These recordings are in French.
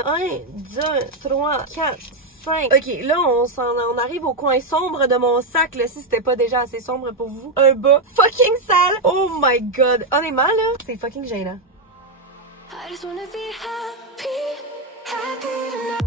a 1, 2, 3, 4, 5. Ok, là, on arrive au coin sombre de mon sac, là, si c'était pas déjà assez sombre pour vous. Un bas fucking sale. Oh my god. Honnêtement, là, c'est fucking gênant. I just wanna be happy tonight.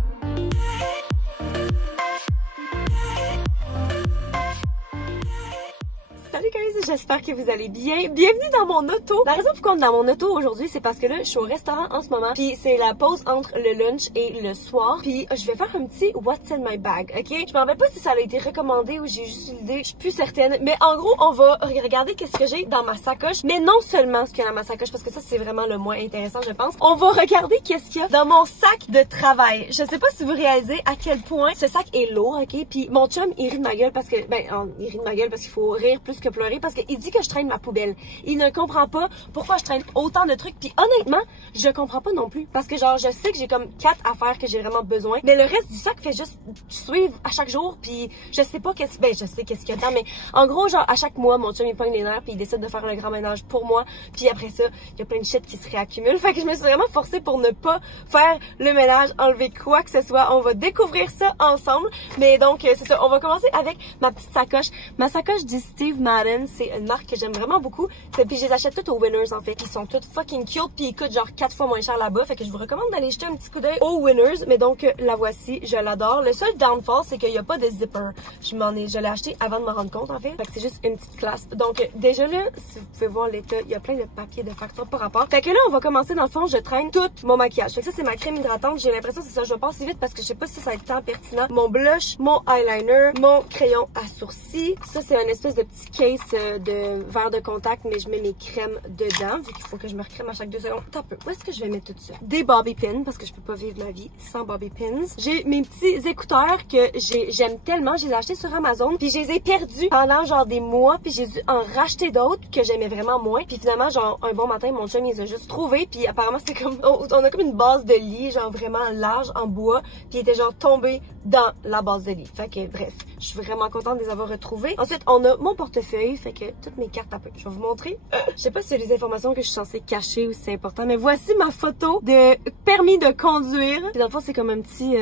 Salut guys, j'espère que vous allez bien. Bienvenue dans mon auto. La raison pourquoi on est dans mon auto aujourd'hui, c'est parce que là, je suis au restaurant en ce moment. Puis c'est la pause entre le lunch et le soir. Puis je vais faire un petit What's in my bag, ok? Je me rappelle pas si ça a été recommandé ou j'ai juste eu l'idée. Je suis plus certaine. Mais en gros, on va regarder qu'est-ce que j'ai dans ma sacoche. Mais non seulement ce qu'il y a dans ma sacoche, parce que ça, c'est vraiment le moins intéressant, je pense. On va regarder qu'est-ce qu'il y a dans mon sac de travail. Je sais pas si vous réalisez à quel point ce sac est lourd, ok? Puis mon chum, il rit de ma gueule parce que, il rit de ma gueule parce qu'il faut rire plus que pleurer parce qu'il dit que je traîne ma poubelle. Il ne comprend pas pourquoi je traîne autant de trucs. Puis honnêtement, je comprends pas non plus. Parce que genre, je sais que j'ai comme 4 affaires que j'ai vraiment besoin. Mais le reste du sac fait juste suivre à chaque jour. Puis je sais pas qu'est-ce... je sais qu'est-ce qu'il y a dedans. Mais en gros, genre, à chaque mois, mon chum, il pogne les nerfs. Puis il décide de faire le grand ménage pour moi. Puis après ça, il y a plein de shit qui se réaccumulent. Fait que je me suis vraiment forcée pour ne pas faire le ménage, enlever quoi que ce soit. On va découvrir ça ensemble. Mais donc, c'est ça. On va commencer avec ma petite sacoche. Ma sacoche du Steve Madden. C'est une marque que j'aime vraiment beaucoup. Puis je les achète toutes aux Winners en fait. Ils sont toutes fucking cute puis ils coûtent genre 4 fois moins cher là-bas. Fait que je vous recommande d'aller jeter un petit coup d'œil aux Winners. Mais donc la voici, je l'adore. Le seul downfall c'est qu'il n'y a pas de zipper. Je l'ai acheté avant de me rendre compte en fait. Fait que c'est juste une petite claspe. Donc déjà là, si vous pouvez voir l'état, il y a plein de papiers de facture par rapport. Fait que là on va commencer dans le fond, je traîne tout mon maquillage. Fait que ça c'est ma crème hydratante. J'ai l'impression que c'est ça, je passe vite parce que je sais pas si ça va être tant pertinent. Mon blush, mon eyeliner, mon crayon à sourcils. Ça c'est un espèce de petit case de verre de contact, mais je mets mes crèmes dedans, vu qu'il faut que je me recrème à chaque 2 secondes. Attends un peu, où est-ce que je vais mettre tout ça? Des bobby pins, parce que je peux pas vivre ma vie sans bobby pins. J'ai mes petits écouteurs que j'aime tellement, je les ai achetés sur Amazon, puis je les ai perdus pendant genre des mois, puis j'ai dû en racheter d'autres que j'aimais vraiment moins. Puis finalement, genre, un bon matin, mon chum, il les a juste trouvés, puis apparemment, c'est comme, on a comme une base de lit, genre vraiment large, en bois, puis il était genre tombé dans la base de lit. Fait que, bref, je suis vraiment contente de les avoir retrouvés. Ensuite, on a mon portefeuille, fait que toutes mes cartes à peu. Je vais vous montrer. Je sais pas si c'est les informations que je suis censée cacher ou si c'est important, mais voici ma photo de permis de conduire. Puis dans le fond, c'est comme un petit,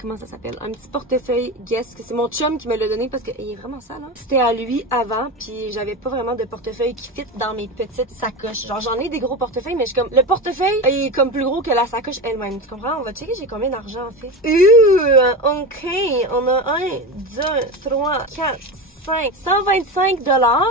comment ça s'appelle? Un petit portefeuille Guess, que c'est mon chum qui me l'a donné parce qu'il est vraiment sale, hein? C'était à lui avant, puis j'avais pas vraiment de portefeuille qui fit dans mes petites sacoches. Genre, j'en ai des gros portefeuilles, mais je suis comme, le portefeuille est comme plus gros que la sacoche elle-même. Tu comprends? On va checker j'ai combien d'argent en fait. Ok. On a 1, 2, 3, 4, 125 $.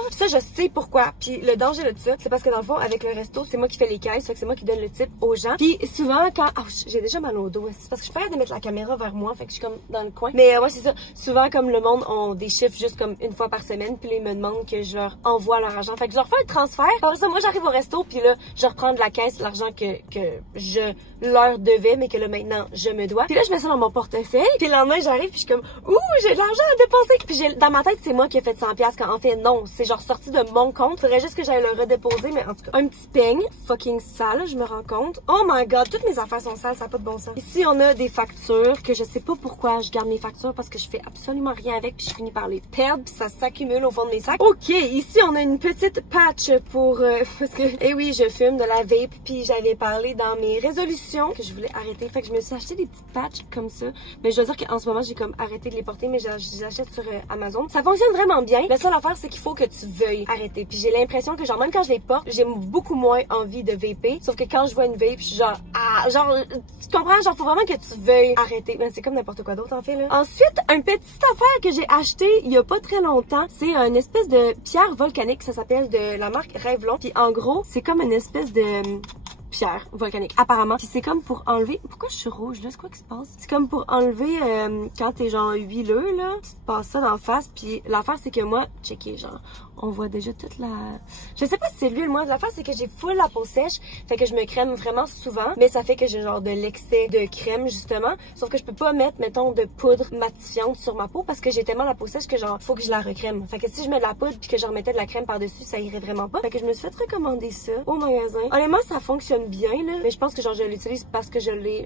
Ça, je sais pourquoi. Puis le danger de ça, c'est parce que dans le fond, avec le resto, c'est moi qui fais les caisses, fait que c'est moi qui donne le tip aux gens. Puis souvent, quand... Oh, j'ai déjà mal au dos. C'est parce que je perds de mettre la caméra vers moi, fait que je suis comme dans le coin. Mais ouais, c'est ça. Souvent, comme le monde ont des chiffres juste comme une fois par semaine, puis ils me demandent que je leur envoie leur argent. Fait que je leur fais un transfert. Par ça, moi, j'arrive au resto, puis là, je reprends de la caisse l'argent que je leur devais, mais que là, maintenant, je me dois. Puis là, je mets ça dans mon portefeuille. Puis le lendemain, j'arrive, puis je suis comme, ouh, j'ai de l'argent à dépenser. Puis dans ma tête, c'est moi qui ai fait 100$ quand en fait non, c'est genre sorti de mon compte. Faudrait juste que j'aille le redéposer, mais en tout cas, un petit peigne fucking sale, je me rends compte. Oh my god, toutes mes affaires sont sales, ça n'a pas de bon sens. Ici, on a des factures que je sais pas pourquoi je garde mes factures parce que je fais absolument rien avec puis je finis par les perdre puis ça s'accumule au fond de mes sacs. Ok, ici, on a une petite patch pour... parce que, eh oui, je fume de la vape puis j'avais parlé dans mes résolutions que je voulais arrêter. Fait que je me suis acheté des petites patchs comme ça. Mais je dois dire qu'en ce moment, j'ai comme arrêté de les porter, mais je les achète sur Amazon. Ça fonctionne vraiment bien. La seule affaire, c'est qu'il faut que tu veuilles arrêter. Puis j'ai l'impression que genre, même quand je les porte, j'ai beaucoup moins envie de vaper. Sauf que quand je vois une vape, je suis genre, ah, genre, tu comprends? Genre, faut vraiment que tu veuilles arrêter. Mais c'est comme n'importe quoi d'autre, en fait, là. Ensuite, une petite affaire que j'ai acheté il y a pas très longtemps, c'est une espèce de pierre volcanique. Ça s'appelle de la marque Revlon. Puis en gros, c'est comme une espèce de... pierre volcanique apparemment, puis c'est comme pour enlever, pourquoi je suis rouge là, c'est quoi qui se passe? C'est comme pour enlever quand t'es genre huileux là, tu te passes ça d'en face, puis l'affaire c'est que moi, checker genre, on voit déjà toute la... Je sais pas si c'est l'huile, moi, l'affaire c'est que j'ai full la peau sèche, fait que je me crème vraiment souvent, mais ça fait que j'ai genre de l'excès de crème justement, sauf que je peux pas mettre, mettons, de poudre matifiante sur ma peau parce que j'ai tellement la peau sèche que genre, faut que je la recrème. Fait que si je mets de la poudre puis que je remettais de la crème par-dessus, ça irait vraiment pas. Fait que je me suis fait recommander ça au magasin. Honnêtement, ça fonctionne bien là, mais je pense que genre je l'utilise parce que je l'ai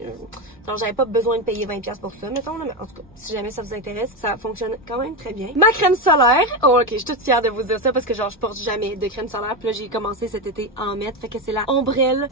genre j'avais pas besoin de payer 20$ pour ça mettons là, mais en tout cas si jamais ça vous intéresse, ça fonctionne quand même très bien. Ma crème solaire, oh ok, je suis toute fière de vous dire dire ça parce que genre je porte jamais de crème solaire. Puis là j'ai commencé cet été à en mettre. Fait que c'est la Ombrelle.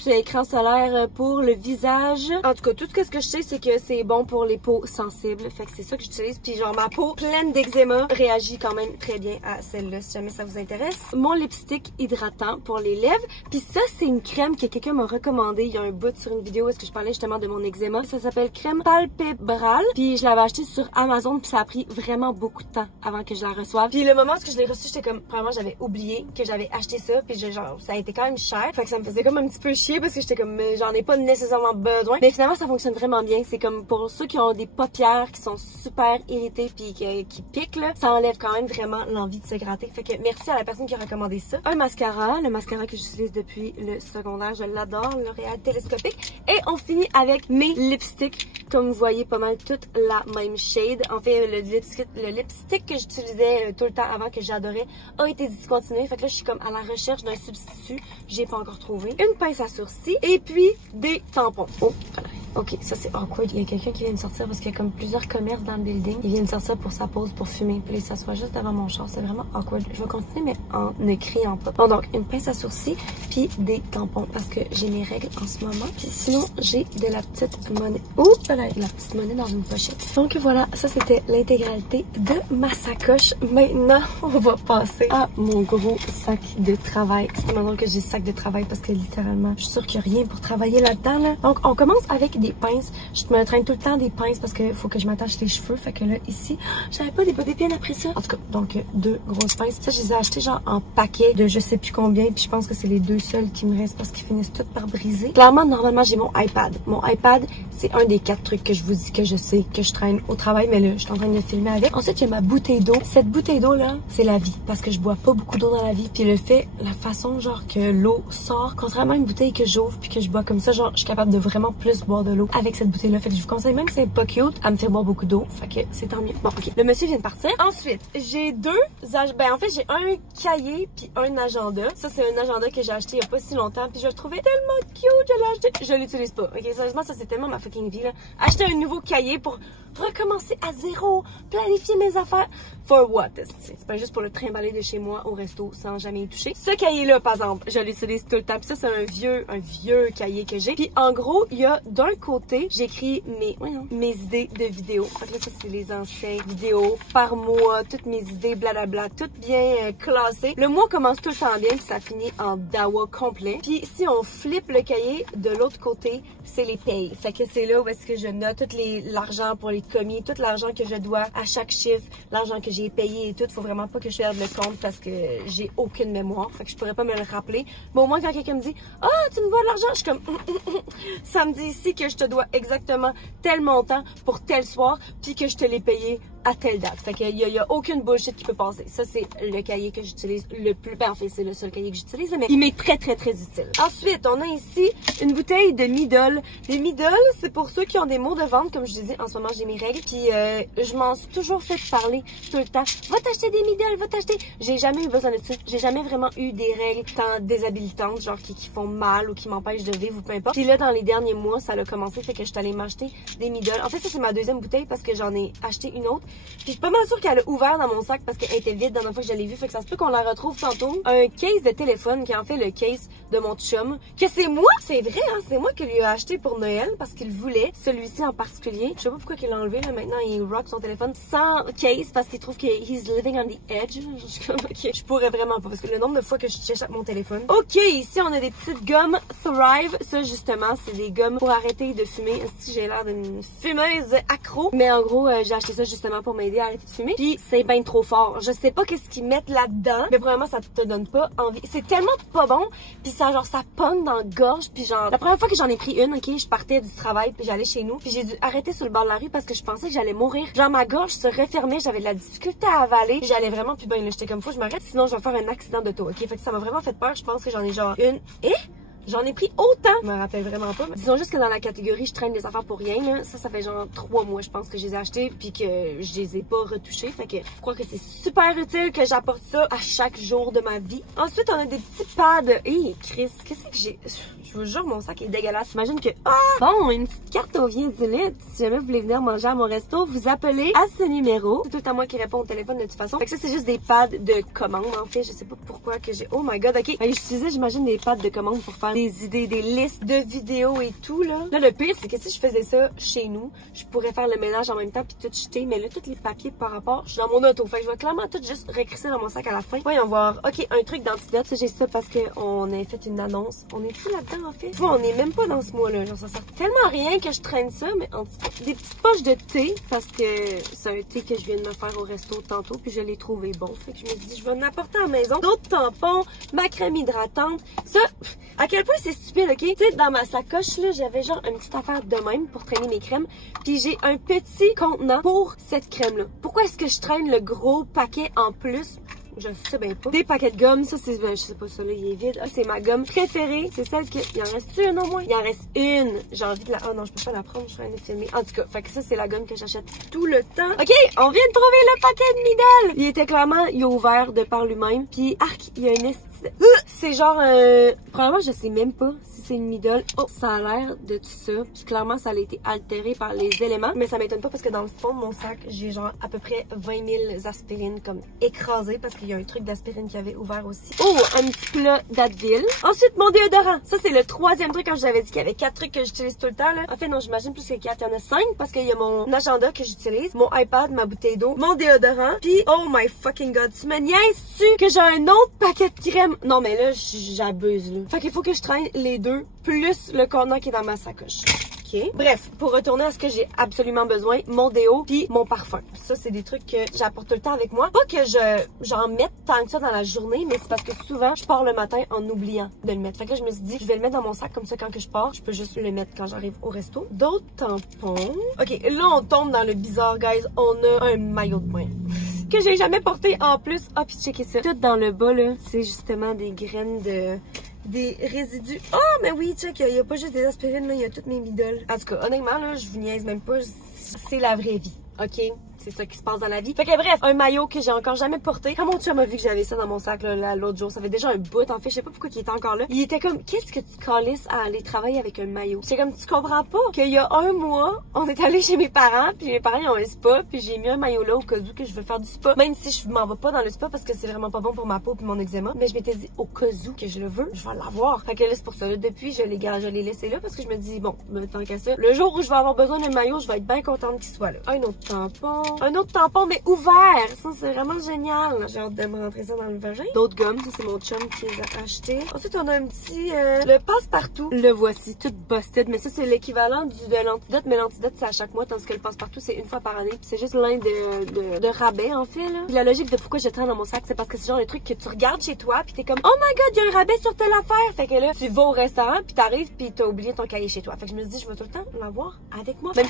C'est écran solaire pour le visage. En tout cas, tout ce que je sais, c'est que c'est bon pour les peaux sensibles. Fait que c'est ça que j'utilise. Puis genre ma peau pleine d'eczéma réagit quand même très bien à celle-là, si jamais ça vous intéresse. Mon lipstick hydratant pour les lèvres. Puis ça, c'est une crème que quelqu'un m'a recommandé. Il y a un bout sur une vidéo où est-ce que je parlais justement de mon eczéma. Ça s'appelle crème palpébrale. Puis je l'avais acheté sur Amazon. Puis ça a pris vraiment beaucoup de temps avant que je la reçoive. Puis le moment où je l'ai reçue, j'étais comme, vraiment, j'avais oublié que j'avais acheté ça. Puis genre, ça a été quand même cher. Fait que ça me faisait comme un petit peu chier parce que j'étais comme, j'en ai pas nécessairement besoin. Mais finalement, ça fonctionne vraiment bien. C'est comme pour ceux qui ont des paupières qui sont super irritées puis qui piquent, là, ça enlève quand même vraiment l'envie de se gratter. Fait que merci à la personne qui a recommandé ça. Un mascara, le mascara que j'utilise depuis le secondaire, je l'adore, L'Oréal Télescopique. Et on finit avec mes lipsticks. Comme vous voyez, pas mal toute la même shade. En fait, le lipstick que j'utilisais tout le temps avant, que j'adorais, a été discontinué. Fait que là, je suis comme à la recherche d'un substitut. J'ai pas encore trouvé. Une pince à sourcils et puis des tampons. Oh, ok, ça c'est awkward. Il y a quelqu'un qui vient de sortir parce qu'il y a comme plusieurs commerces dans le building. Il vient de sortir pour sa pause pour fumer. Puis il s'assoit juste devant mon char. C'est vraiment awkward. Je vais continuer, mais en ne criant pas. Bon, donc, une pince à sourcils puis des tampons parce que j'ai mes règles en ce moment. Puis sinon, j'ai de la petite monnaie. Oups, la petite monnaie dans une pochette. Donc voilà, ça c'était l'intégralité de ma sacoche. Maintenant, on va passer à mon gros sac de travail. C'est maintenant que j'ai sac de travail parce que littéralement, je suis sûre qu'il n'y a rien pour travailler là-dedans. Là. Donc, on commence avec des pinces. Je me traîne tout le temps des pinces parce qu'il faut que je m'attache les cheveux. Fait que là, ici, j'avais pas des bobets bien après ça. En tout cas, donc, 2 grosses pinces. Ça, je les ai achetées genre en paquet de je sais plus combien. Puis je pense que c'est les 2 seuls qui me restent parce qu'ils finissent toutes par briser. Clairement, normalement, j'ai mon iPad. Mon iPad, c'est un des 4 trucs que je vous dis que je sais que je traîne au travail. Mais là, je suis en train de le filmer avec. Ensuite, il y a ma bouteille d'eau. Cette bouteille d'eau, là, c'est la vie. Parce que je bois pas beaucoup d'eau dans la vie. Puis le fait, la façon, genre, que l'eau sort, contrairement à une bouteille que j'ouvre puis que je bois comme ça, genre, je suis capable de vraiment plus boire de l'eau avec cette bouteille-là. Fait que je vous conseille, même si c'est pas cute, à me faire boire beaucoup d'eau. Fait que c'est tant mieux. Bon, ok. Le monsieur vient de partir. Ensuite, j'ai en fait, j'ai un cahier puis un agenda. Ça, c'est un agenda que j'ai acheté il y a pas si longtemps puis je le trouvais tellement cute, je l'ai acheté. Je l'utilise pas. Ok, sérieusement, ça, c'est tellement ma fucking vie, là. Acheter un nouveau cahier pour recommencer à zéro, planifier mes affaires. For what? C'est pas juste pour le trimballer de chez moi au resto sans jamais y toucher. Ce cahier-là, par exemple, je l'utilise tout le temps. Puis ça, c'est un vieux cahier que j'ai. Puis en gros, il y a d'un côté, j'écris mes idées de vidéos. Fait que là, ça, c'est les anciennes vidéos par mois, toutes mes idées, blablabla, toutes bien classées. Le mois commence tout le temps bien, puis ça finit en dawa complet. Puis si on flippe le cahier, de l'autre côté, c'est les payes. Fait que c'est là où est-ce que je note tout l'argent pour les commis, tout l'argent que je dois à chaque chiffre, l'argent que j'ai payé et tout. Faut vraiment pas que je perde le compte parce que j'ai aucune mémoire. Fait que je pourrais pas me le rappeler. Mais au moins, quand quelqu'un me dit « Ah, tu me dois de l'argent », je suis comme « Ça me dit ici que je te dois exactement tel montant pour tel soir, puis que je te l'ai payé à telle date. » Fait qu'il y a aucune bullshit qui peut passer. Ça, c'est le cahier que j'utilise le plus. Ben, en fait, c'est le seul cahier que j'utilise, mais il m'est très, très, très utile. Ensuite, on a ici une bouteille de Midol. Les Midol, c'est pour ceux qui ont des maux de ventre. Comme je disais, en ce moment, j'ai mes règles. Puis, je m'en suis toujours fait parler tout le temps. Va t'acheter des Midol, va t'acheter. J'ai jamais eu besoin de ça. J'ai jamais vraiment eu des règles tant déshabilitantes, genre qui font mal ou qui m'empêchent de vivre ou peu importe. Puis là, dans les derniers mois, ça a commencé. Fait que je suis allée m'acheter des Midol. En fait, ça, c'est ma deuxième bouteille parce que j'en ai acheté une autre. Puis je suis pas mal sûre qu'elle a ouvert dans mon sac parce qu'elle était vide dans la fois que je l'ai vue. Fait que ça se peut qu'on la retrouve tantôt. Un case de téléphone qui est en fait le case de mon chum. Que c'est moi! C'est vrai, hein? C'est moi qui lui ai acheté pour Noël parce qu'il voulait. Celui-ci en particulier. Je sais pas pourquoi il l'a enlevé, là. Maintenant, il rock son téléphone sans case parce qu'il trouve que he's living on the edge. Je suis comme, ok. Je pourrais vraiment pas parce que le nombre de fois que j'échappe mon téléphone. Ok, ici, on a des petites gommes Thrive. Ça, justement, c'est des gommes pour arrêter de fumer. Si j'ai l'air d'une fumeuse accro. Mais en gros, j'ai acheté ça justement pour m'aider à arrêter de fumer. Puis c'est bien trop fort. Je sais pas qu'est-ce qu'ils mettent là-dedans, mais probablement ça te donne pas envie. C'est tellement pas bon, puis ça genre ça pogne dans la gorge, puis genre la première fois que j'en ai pris une, ok, je partais du travail, puis j'allais chez nous, puis j'ai dû arrêter sur le bord de la rue parce que je pensais que j'allais mourir. Genre ma gorge se refermait, j'avais de la difficulté à avaler, puis j'allais vraiment plus bien. J'étais comme faut que je m'arrête, sinon je vais faire un accident d'auto. Ok, fait que ça m'a vraiment fait peur. Je pense que j'en ai genre une. J'en ai pris autant. Je me rappelle vraiment pas. Disons juste que dans la catégorie je traîne des affaires pour rien, là. Ça fait genre 3 mois, je pense, que je les ai achetés puis que je les ai pas retouchés. Fait que je crois que c'est super utile que j'apporte ça à chaque jour de ma vie. Ensuite, on a des petits pads. Hey, Chris, qu'est-ce que j'ai? Je vous jure, mon sac est dégueulasse. J'imagine que... Ah! Bon, une petite carte au vient du lit. Si jamais vous voulez venir manger à mon resto, vous appelez à ce numéro. C'est tout à moi qui réponds au téléphone de toute façon. Fait que ça, c'est juste des pads de commande, en fait. Je sais pas pourquoi que j'ai... Oh my god, ok. J'utilisais, j'imagine, des pads de commande pour faire des idées, des listes de vidéos et tout, là. Là, le pire, c'est que si je faisais ça chez nous, je pourrais faire le ménage en même temps puis tout jeter. Mais là, tous les papiers par rapport, je suis dans mon auto. Fait que je vais clairement tout juste recrisser dans mon sac à la fin. Voyons voir. Ok, un truc d'antidote. Ça, j'ai ça parce qu'on a fait une annonce. On est tout là-dedans, en fait. Tu vois, on est même pas dans ce mois-là. Genre, ça sert tellement à rien que je traîne ça, mais en tout cas, des petites poches de thé, parce que c'est un thé que je viens de me faire au resto tantôt, puis je l'ai trouvé bon. Fait que je me dis, je vais en apporter à la maison. D'autres tampons, ma crème hydratante. Ça, à quel point c'est stupide, ok? Tu sais, dans ma sacoche, là, j'avais genre une petite affaire de même pour traîner mes crèmes, puis j'ai un petit contenant pour cette crème-là. Pourquoi est-ce que je traîne le gros paquet en plus? Je sais bien pas. Des paquets de gomme, ça c'est, je sais pas, ça là, il est vide. Ah, c'est ma gomme préférée. C'est celle que, il en reste une au moins? Il en reste une. J'ai envie de la, oh non, je peux pas la prendre, je suis en train de filmer. En tout cas, fait que ça c'est la gomme que j'achète tout le temps. Ok, on vient de trouver le paquet de Midol. Il était clairement, il est ouvert de par lui-même. Puis, arc, il y a une c'est genre, probablement je sais même pas si c'est une Midol. Oh, ça a l'air de tout ça. Puis clairement, ça a été altéré par les éléments. Mais ça m'étonne pas parce que dans le fond de mon sac, j'ai genre à peu près 20 000 aspirines comme écrasées parce qu'il y a un truc d'aspirine qui avait ouvert aussi. Oh, un petit plat d'Advil. Ensuite, mon déodorant. Ça, c'est le 3e truc quand je vous avais dit qu'il y avait 4 trucs que j'utilise tout le temps, là. En fait, non, j'imagine plus que 4. Il y en a 5 parce qu'il y a mon agenda que j'utilise, mon iPad, ma bouteille d'eau, mon déodorant. Puis, oh my fucking god, tu me niaises-tu que j'ai un autre paquet de crème? Non, mais là, j'abuse, là. Fait qu'il faut que je traîne les deux, plus le contenant qui est dans ma sacoche. Ok. Bref, pour retourner à ce que j'ai absolument besoin, mon déo puis mon parfum. Ça, c'est des trucs que j'apporte tout le temps avec moi. Pas que j'en mette tant que ça dans la journée, mais c'est parce que souvent, je pars le matin en oubliant de le mettre. Fait que là, je me suis dit, je vais le mettre dans mon sac comme ça quand que je pars. Je peux juste le mettre quand j'arrive au resto. D'autres tampons. Ok, là, on tombe dans le bizarre, guys. On a un maillot de bain. Que j'ai jamais porté en plus. Ah, puis checkez ça. Tout dans le bas, là, c'est justement des graines de... des résidus. Oh, mais oui, check, il y a pas juste des aspirines, là, il y a toutes mes Midol. En tout cas, honnêtement, là, je vous niaise même pas. C'est la vraie vie, ok? C'est ça qui se passe dans la vie. Fait que bref, un maillot que j'ai encore jamais porté. Quand mon chum a vu que j'avais ça dans mon sac l'autre jour, ça fait déjà un bout. En fait, je sais pas pourquoi il était encore là. Il était comme, qu'est-ce que tu calisses à aller travailler avec un maillot? C'est comme, tu comprends pas qu'il y a un mois, on est allé chez mes parents, puis mes parents ils ont un spa, puis j'ai mis un maillot là au cas où que je veux faire du spa. Même si je m'en vais pas dans le spa parce que c'est vraiment pas bon pour ma peau puis mon eczéma. Mais je m'étais dit, au cas où que je le veux, je vais l'avoir. Fait que là, c'est pour ça. Là, depuis, je l'ai laissé là parce que je me dis, bon, tant qu'à ça, le jour où je vais avoir besoin d'un maillot, je vais être bien contente qu'il soit là. Un autre tampon, mais ouvert. Ça, c'est vraiment génial. J'ai hâte de me rentrer ça dans le vagin. D'autres gommes, ça, c'est mon chum qui les a achetés. Ensuite, on a un petit, le passe-partout. Le voici, tout busted. Mais ça, c'est l'équivalent de l'antidote. Mais l'antidote, c'est à chaque mois, tandis que le passe-partout, c'est une fois par année. Puis c'est juste l'un de rabais, en fait, là. Puis la logique de pourquoi je traîne dans mon sac, c'est parce que c'est genre le truc que tu regardes chez toi, puis t'es comme, oh my god, il y a un rabais sur telle affaire. Fait que là, tu vas au restaurant, puis t'arrives, puis t'as oublié ton cahier chez toi. Fait que je me dis, je vais tout le temps l'avoir avec moi. Même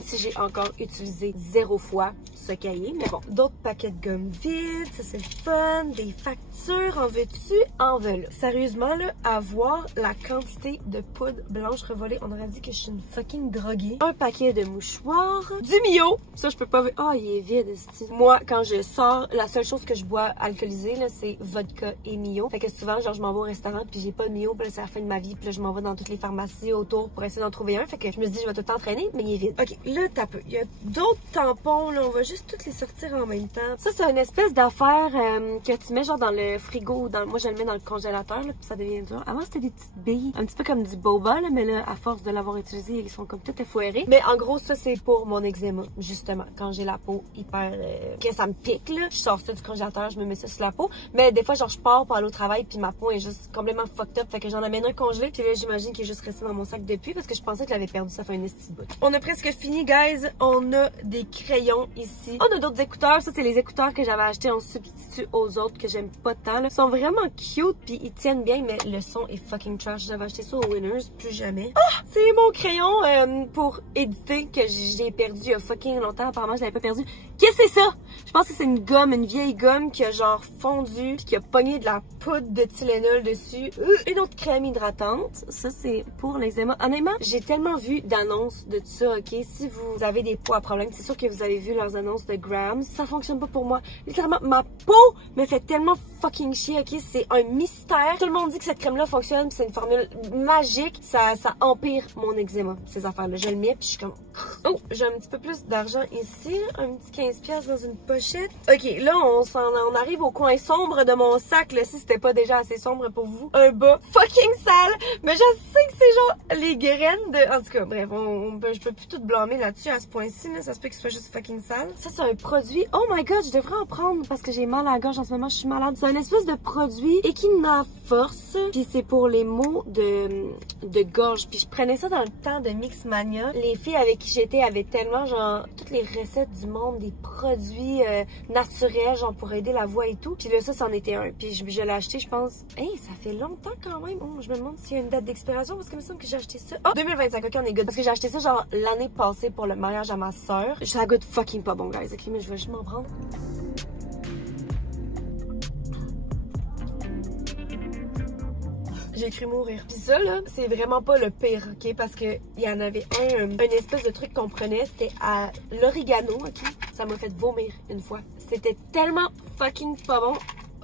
si j'ai encore utilisé 0 fois ce cahier, mais bon. D'autres paquets de gomme vides, ça c'est le fun, des factures, en veux-tu, en veux-là. Sérieusement, là, à voir la quantité de poudre blanche revolée, on aurait dit que je suis une fucking droguée. Un paquet de mouchoirs, du Mio, ça je peux pas... Ah, il est vide, c'est... Moi, quand je sors, la seule chose que je bois alcoolisée, là, c'est vodka et Mio. Fait que souvent, genre, je m'en vais au restaurant, puis j'ai pas de Mio, puis là, c'est la fin de ma vie, puis là, je m'en vais dans toutes les pharmacies autour pour essayer d'en trouver un. Fait que je me dis, je vais tout le temps traîner, mais il est vide. Ok, là, t'as peu. Il y a d'autres tampons, là, on va juste toutes les sortir en même temps. Ça, c'est une espèce d'affaire que tu mets genre dans le frigo ou dans... Moi, je le mets dans le congélateur, là, puis ça devient dur. Avant, c'était des petites billes, un petit peu comme du boba, là, mais là, à force de l'avoir utilisé, ils sont comme tout effoirés. Mais en gros, ça, c'est pour mon eczéma, justement. Quand j'ai la peau hyper... que ça me pique, là, je sors ça du congélateur, je me mets ça sur la peau. Mais des fois, genre, je pars pour aller au travail, puis ma peau est juste complètement fucked up. Fait que j'en amène un congelé, puis là, j'imagine qu'il est juste resté dans mon sac depuis, parce que je pensais que je l'avais perdu, ça fait un esti bout. On a presque fini, guys. On On a des crayons ici. On a d'autres écouteurs. Ça, c'est les écouteurs que j'avais achetés en substitut aux autres que j'aime pas tant. Là. Ils sont vraiment cute puis ils tiennent bien, mais le son est fucking trash. J'avais acheté ça au Winners, plus jamais. Ah! C'est mon crayon pour éditer que j'ai perdu il y a fucking longtemps. Apparemment, je l'avais pas perdu. Qu'est-ce que c'est ça? Je pense que c'est une gomme, une vieille gomme qui a genre fondu puis qui a pogné de la poudre de Tylenol dessus. Une autre crème hydratante. Ça, c'est pour l'eczéma. Honnêtement, j'ai tellement vu d'annonces de tout ça, ok? Si vous avez des poids à problème, c'est sûr que vous avez vu leurs annonces de Grams. Ça fonctionne pas pour moi. Littéralement, ma peau me fait tellement fucking chier, ok? C'est un mystère. Tout le monde dit que cette crème-là fonctionne, c'est une formule magique. Ça empire mon eczéma, ces affaires-là. Je le mets puis je suis comme... Oh, j'ai un petit peu plus d'argent ici. Un petit 15$ dans une pochette. Ok, là, on arrive au coin sombre de mon sac, là, si c'était pas déjà assez sombre pour vous. Un bas fucking sale. Mais je sais que c'est genre les graines de... En tout cas, bref, je peux plus tout blâmer là-dessus à ce point-ci, là. Ça se peut qu'il soit juste fucking sale. Ça, c'est un produit... Oh my god, je devrais en prendre parce que j'ai mal à la gorge en ce moment, je suis malade. C'est un espèce de produit Echinaforce. Puis c'est pour les maux de gorge. Puis je prenais ça dans le temps de Mixmania. Les filles avec qui j'étais avaient tellement, genre, toutes les recettes du monde, des produits naturels, genre, pour aider la voix et tout. Puis là, ça, c'en était un. Puis je l'ai acheté, je pense... Hey, ça fait longtemps quand même. Oh, je me demande s'il y a une date d'expiration parce qu'il me semble que j'ai acheté ça. Oh, 2025, ok, on est good. Parce que j'ai acheté ça, genre, l'année passée pour le mariage à ma soeur. Ça goûte fucking pas bon, guys. Ok, mais je vais juste m'en prendre. J'ai cru mourir. Puis ça, là, c'est vraiment pas le pire, ok? Parce que il y en avait un espèce de truc qu'on prenait, c'était à l'origano, ok? Ça m'a fait vomir une fois. C'était tellement fucking pas bon.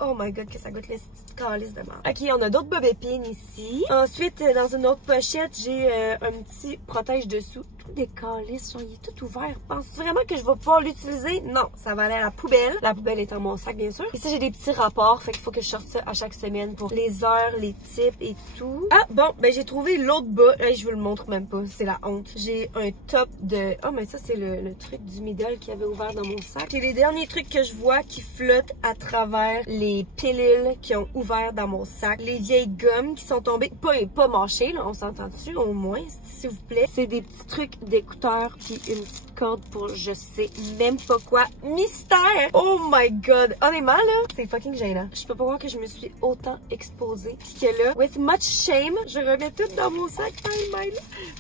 Oh my god, que ça goûte les petites calices de merde. Ok, on a d'autres bobépines ici. Ensuite, dans une autre pochette, j'ai un petit protège dessous. Tout des calices, genre, il est tout ouvert. Penses-tu vraiment que je vais pouvoir l'utiliser? Non, ça va aller à la poubelle. La poubelle est dans mon sac, bien sûr. Ici, j'ai des petits rapports, fait qu'il faut que je sorte ça à chaque semaine pour les heures, les types et tout. Ah, bon, ben j'ai trouvé l'autre bas. Hey, je vous le montre même pas, c'est la honte. J'ai un top de... Oh, mais ça, c'est le truc du middle qui avait ouvert dans mon sac. C'est les derniers trucs que je vois qui flottent à travers les pilules qui ont ouvert dans mon sac. Les vieilles gommes qui sont tombées, pas mâchées, là, on s'entend dessus, au moins, s'il vous plaît. C'est des petits trucs d'écouteurs puis une petite corde pour je sais même pas quoi. Mystère! Oh my god! Honnêtement, là, c'est fucking gênant. Je peux pas croire que je me suis autant exposée. Puis que là, with much shame, je remets tout dans mon sac. Là,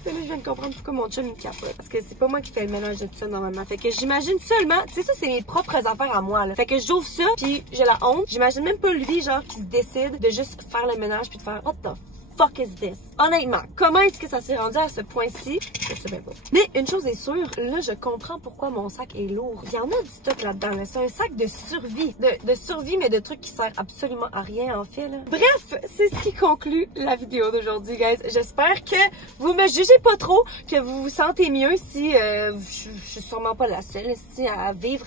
je viens de comprendre pourquoi mon chum me capote. Parce que c'est pas moi qui fais le ménage de tout ça normalement. Fait que j'imagine seulement, tu sais, ça, c'est mes propres affaires à moi, là. Fait que j'ouvre ça, puis j'ai la honte. J'imagine même pas lui, genre, qui se décide de juste faire le ménage puis de faire what the fuck is this? Honnêtement, comment est-ce que ça s'est rendu à ce point-ci? Je sais même pas. Mais une chose est sûre, là, je comprends pourquoi mon sac est lourd. Il y en a du stock là-dedans. Là. C'est un sac de survie. De survie, mais de trucs qui servent absolument à rien, en fait. Là. Bref, c'est ce qui conclut la vidéo d'aujourd'hui, guys. J'espère que vous me jugez pas trop, que vous vous sentez mieux si je suis sûrement pas la seule ici à vivre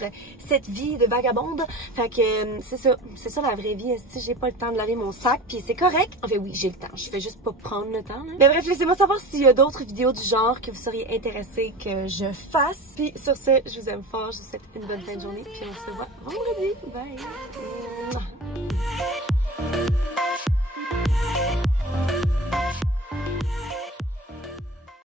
cette vie de vagabonde. Fait que c'est ça la vraie vie. Si j'ai pas le temps de laver mon sac, puis c'est correct. En fait, oui, j'ai le temps. Je fais juste pas prendre le temps. Là. Mais bref, laissez-moi savoir s'il y a d'autres vidéos du genre que vous seriez intéressés que je fasse. Puis sur ce, je vous aime fort. Je vous souhaite une bonne fin de journée. Puis on se voit vendredi. Bye!